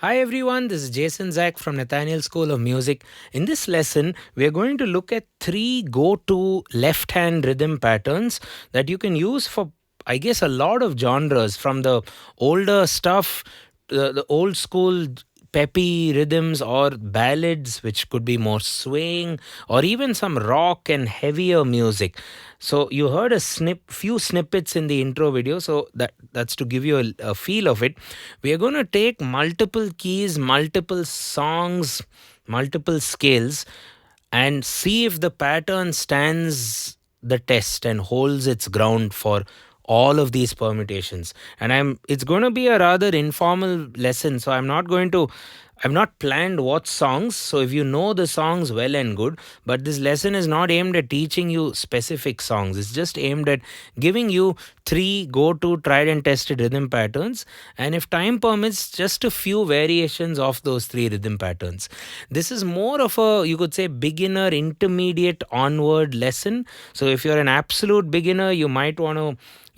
Hi everyone, this is Jason Zach from Nathaniel School of Music. In this lesson, we are going to look at 3 go-to left-hand rhythm patterns that you can use for, I guess, a lot of genres, from the older stuff, the old school peppy rhythms, or ballads, which could be more swaying, or even some rock and heavier music. So you heard a few snippets in the intro video, so that's to give you a feel of it. We are going to take multiple keys, multiple songs, multiple scales, and see if the pattern stands the test and holds its ground for all of these permutations. And it's going to be a rather informal lesson, so I've not planned what songs, so if you know the songs, well and good, but this lesson is not aimed at teaching you specific songs. It's just aimed at giving you 3 go-to tried and tested rhythm patterns, and if time permits, just a few variations of those 3 rhythm patterns. This is more of a, you could say, beginner, intermediate, onward lesson. So if you're an absolute beginner, you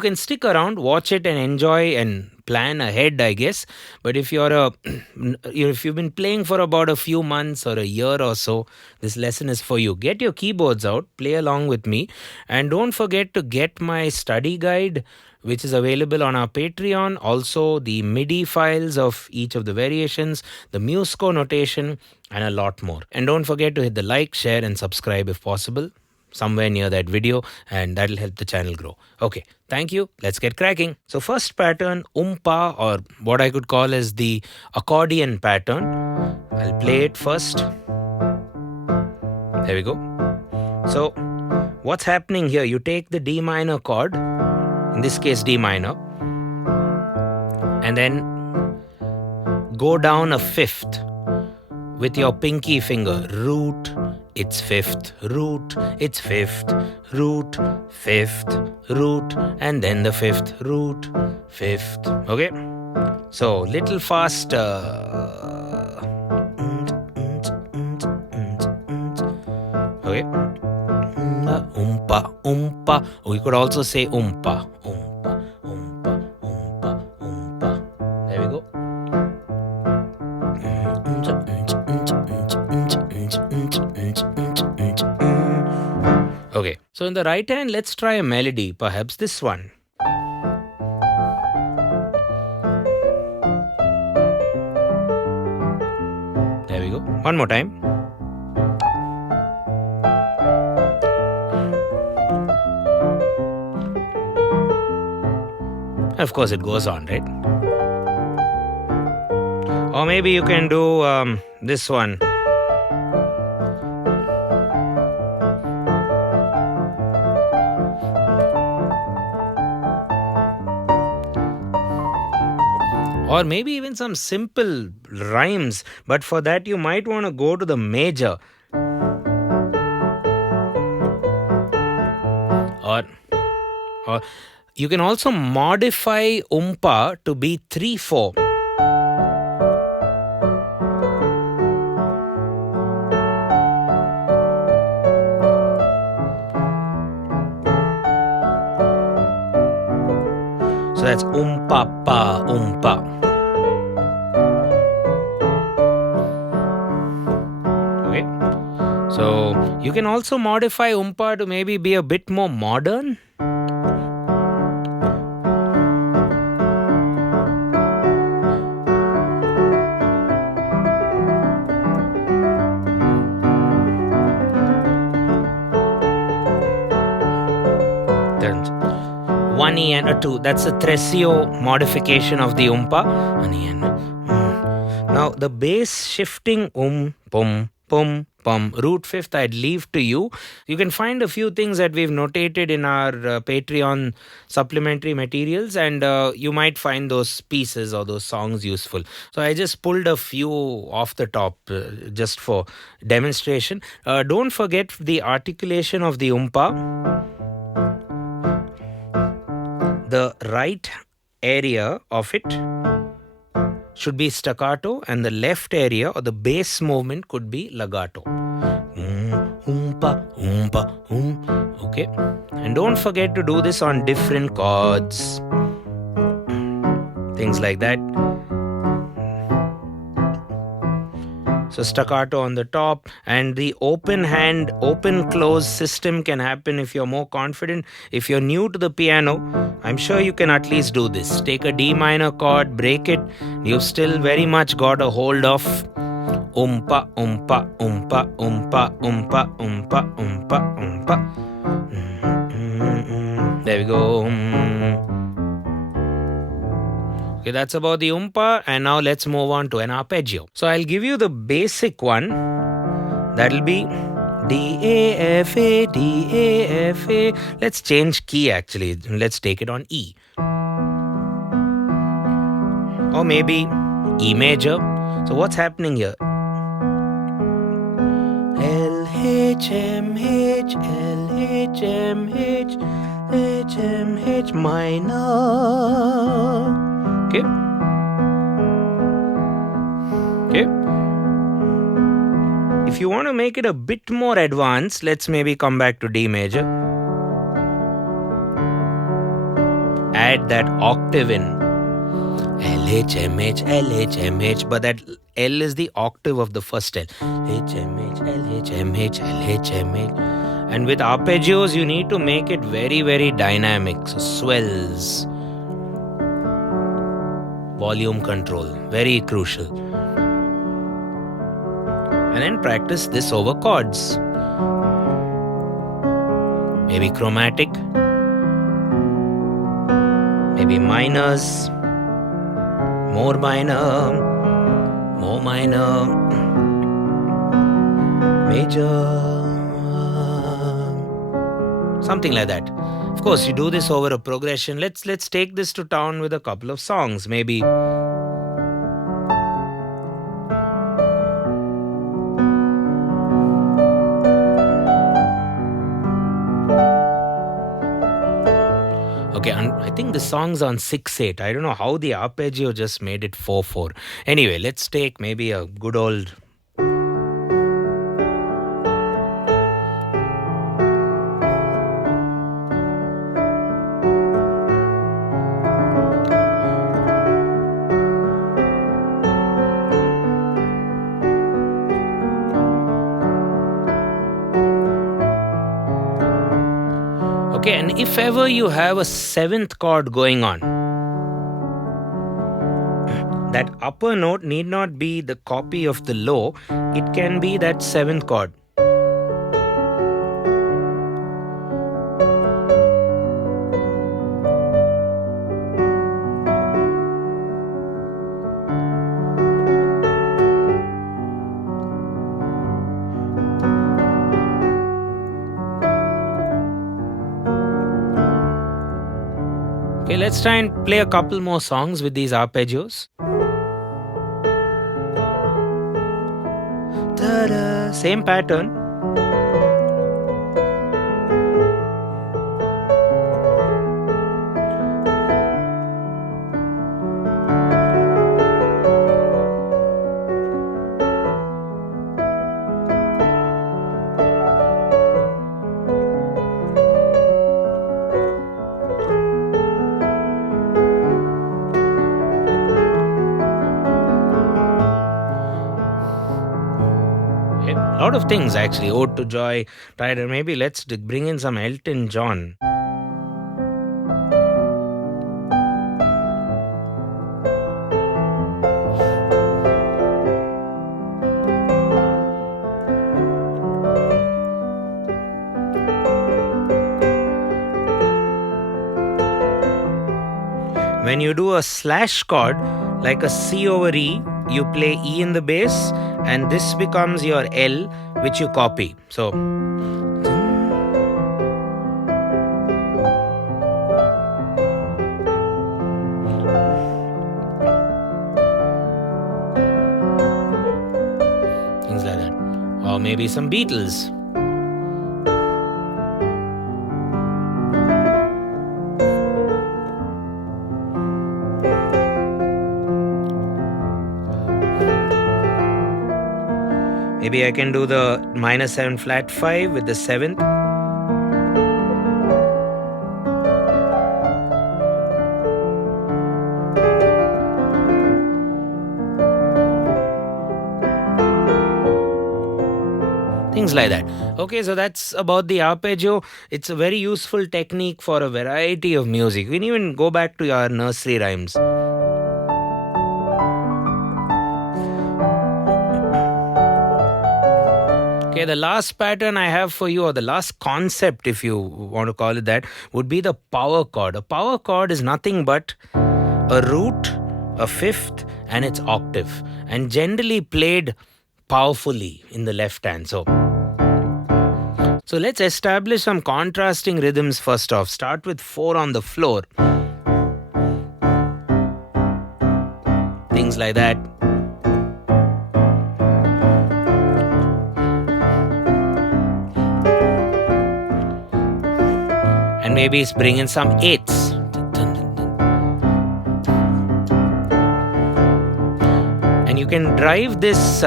can stick around, watch it and enjoy and plan ahead, I guess. But if if you've been playing for about a few months or a year or so, this lesson is for you. Get your keyboards out, play along with me, and don't forget to get my study guide, which is available on our Patreon. Also, the MIDI files of each of the variations, the MuseScore notation, and a lot more. And don't forget to hit the like, share, and subscribe if possible, somewhere near that video, and that'll help the channel grow. Okay, thank you. Let's get cracking. So first pattern, Umpah, or what I could call as the accordion pattern. I'll play it first. There we go. So what's happening here? You take the D minor chord, in this case D minor, and then go down a fifth with your pinky finger. Root, it's fifth, root, it's fifth, root, fifth, root, and then the fifth, root, fifth. Okay? So, little faster. Okay? Umpah, umpah. We could also say umpah, umpah, umpah, umpah, umpah. There we go. Okay, so in the right hand, let's try a melody, perhaps this one. There we go. One more time. Of course, it goes on, right? Or maybe you can do this one. Or maybe even some simple rhymes, but for that you might want to go to the major. Or you can also modify Umpah to be 3/4. So that's Umpah, pa, Umpah. Okay. So you can also modify Umpah to maybe be a bit more modern. One E and a 2. That's a Trescio modification of the Umpah. One E and Now the bass shifting pum, pum, pum. Root fifth I'd leave to you. You can find a few things that we've notated in our Patreon supplementary materials, and you might find those pieces or those songs useful. So I just pulled a few off the top just for demonstration. Don't forget the articulation of the Umpah. The right area of it should be staccato, and the left area or the bass movement could be legato. Okay, and don't forget to do this on different chords, things like that. So staccato on the top, and the open hand, open close system can happen if you're more confident. If you're new to the piano, I'm sure you can at least do this. Take a D minor chord, break it. You've still very much got a hold of umpah, umpah, umpah, umpah, umpah, umpah, umpah, umpah. There we go. Okay, that's about the umpah, and now let's move on to an arpeggio. So I'll give you the basic one. That'll be D, A, F, A, D, A, F, A. Let's change key actually. Let's take it on E. Or maybe E major. So what's happening here? L, H, M, H, L, H, M, H, H, M, H minor. Okay. Okay. If you want to make it a bit more advanced, let's maybe come back to D major. Add that octave in. L, H, M, H, L, H, M, H. But that L is the octave of the first L. H, M, H, L, H, M, H, L, H, M, H. And with arpeggios, you need to make it very, very dynamic. So swells. Volume control. Very crucial. And then practice this over chords. Maybe chromatic. Maybe minors. More minor. More minor. Major. Something like that. Of course, you do this over a progression. Let's take this to town with a couple of songs. Maybe okay, and I think the song's on 6/8. I don't know how the arpeggio just made it 4/4. Anyway, let's take maybe a good old. Okay, and if ever you have a 7th chord going on, that upper note need not be the copy of the low. It can be that 7th chord. Okay, let's try and play a couple more songs with these arpeggios. Ta-da, same pattern. A lot of things actually. Ode to Joy, Rider. Maybe let's bring in some Elton John. When you do a slash chord, like a C over E, you play E in the bass, and this becomes your L, which you copy. So things like that. Or maybe some Beatles. Maybe I can do the -7 flat 5 with the 7th. things like that. Okay, so that's about the arpeggio. It's a very useful technique for a variety of music. We can even go back to our nursery rhymes. Okay, the last pattern I have for you, or the last concept, if you want to call it that, would be the power chord. A power chord is nothing but a root, a fifth, and its octave, and generally played powerfully in the left hand. So let's establish some contrasting rhythms first off. Start with 4 on the floor. Things like that. And maybe it's bringing some 8s. And you can drive this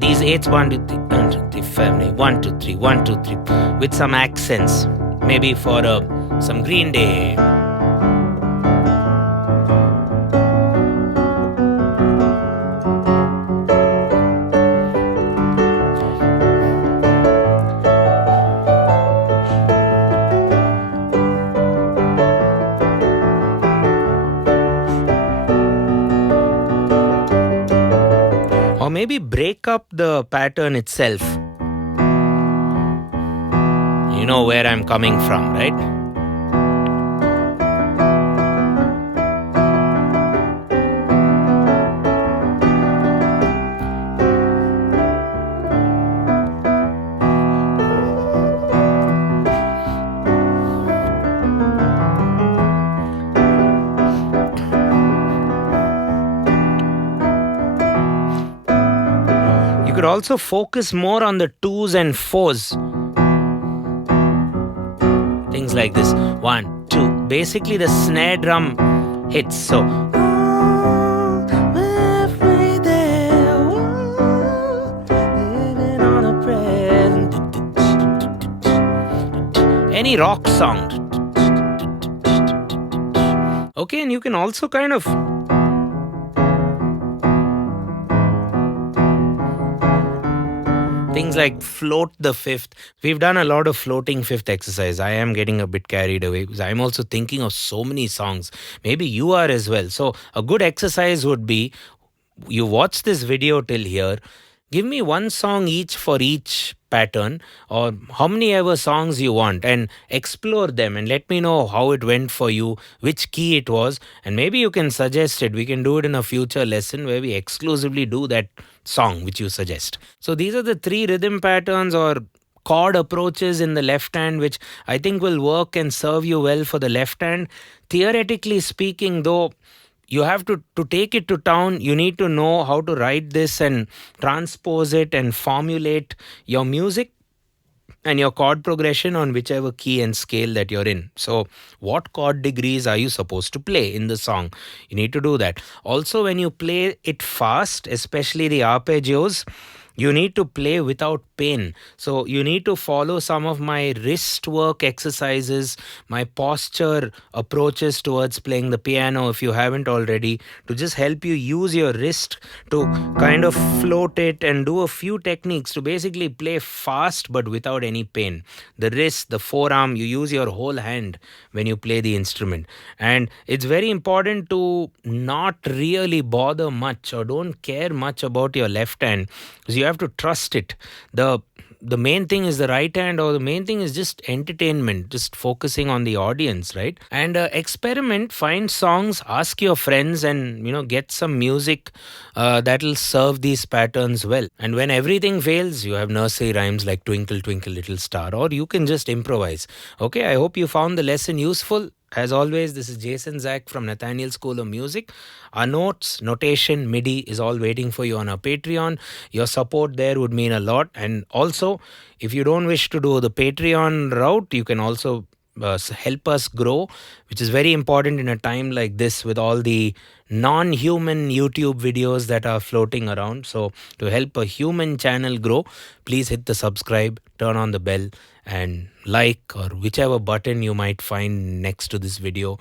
these 8s 1 2 3 1 2 3 family 1 2 3 1 2 3 with some accents, maybe for some Green Day. Maybe break up the pattern itself. You know where I'm coming from, right? Could also focus more on the 2s and 4s. Things like this. 1, 2. Basically the snare drum hits. So any rock song. Okay, and you can also kind of things like float the fifth. We've done a lot of floating fifth exercise. I am getting a bit carried away because I'm also thinking of so many songs. Maybe you are as well. So a good exercise would be, you watch this video till here, give me one song each for each pattern, or how many ever songs you want, and explore them and let me know how it went for you, which key it was, and maybe you can suggest it. We can do it in a future lesson where we exclusively do that song which you suggest. So these are the 3 rhythm patterns or chord approaches in the left hand which I think will work and serve you well for the left hand. Theoretically speaking, though, you have to take it to town, you need to know how to write this and transpose it and formulate your music and your chord progression on whichever key and scale that you're in. So what chord degrees are you supposed to play in the song? You need to do that. Also, when you play it fast, especially the arpeggios, you need to play without pain. So you need to follow some of my wrist work exercises, my posture approaches towards playing the piano if you haven't already, to just help you use your wrist to kind of float it and do a few techniques to basically play fast but without any pain. The wrist, the forearm, you use your whole hand when you play the instrument. And it's very important to not really bother much or don't care much about your left hand, because you have to trust it. The main thing is the right hand, or the main thing is just entertainment, just focusing on the audience, right? And experiment, find songs, ask your friends, and get some music that'll serve these patterns well. And when everything fails, you have nursery rhymes like Twinkle Twinkle Little Star, or you can just improvise. Okay, I hope you found the lesson useful. As always, this is Jason Zach from Nathaniel School of Music. Our notes, notation, MIDI is all waiting for you on our Patreon. Your support there would mean a lot. And also, if you don't wish to do the Patreon route, you can also help us grow, which is very important in a time like this with all the non-human YouTube videos that are floating around. So to help a human channel grow, please hit the subscribe, turn on the bell, and like or whichever button you might find next to this video.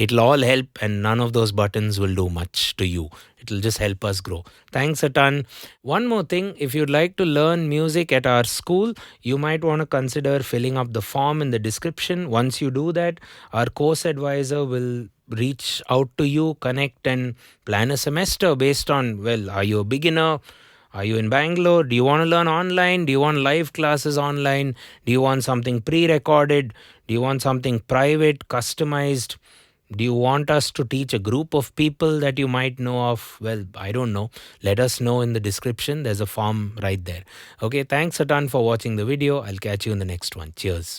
It'll all help, and none of those buttons will do much to you. It'll just help us grow. Thanks a ton. One more thing, if you'd like to learn music at our school, you might want to consider filling up the form in the description. Once you do that, our course advisor will reach out to you, connect, and plan a semester based on, well, are you a beginner? Are you in Bangalore? Do you want to learn online? Do you want live classes online? Do you want something pre recorded? Do you want something private, customized? Do you want us to teach a group of people that you might know of? Well, I don't know. Let us know in the description. There's a form right there. Okay, thanks a ton for watching the video. I'll catch you in the next one. Cheers.